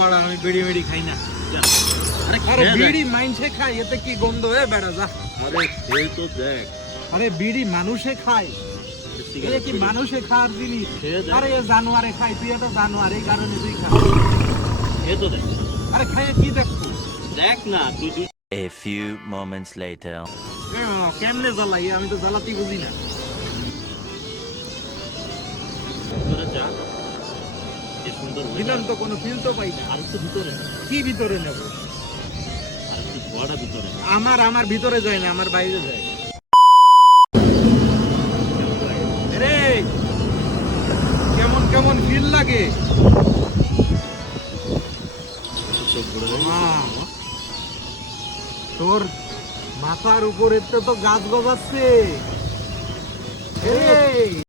বাড়া আমি বিড়ি মিড়ি খাই না। আরে বিড়ি মাইনসে খায়, এতে কি গন্ধ বেড়া যা। আরে খেয়ে তো দেখ। আরে বিড়ি মানুষে খায়, এটা কি মানুষে খাওয়ার জিনিস? আরে এ জানোয়ারে খায়, তুই এটা জানোয়ার, এই কারণে তুই খা। খেয়ে তো দেখ। আরে খাইয়ে কি দেখবো? দেখ না তুই। A few moments later. কেমনে জ্বালাই, আমি তো জ্বালাতেই বুঝি না। ভিতরে যা, কি সুন্দর দিলাম তো কোনো ফিল তো পাই না। আর একটু ভিতরে, কি ভিতরে নেব? আর একটু ধোয়াটা ভিতরে। আমার ভিতরে যায় না, আমার বাইরে যায়। আরে কেমন কেমন ফিল লাগে। চোখ ভরে যাবে। তোর মাথার উপরে তো গাছ গজাচ্ছে। এই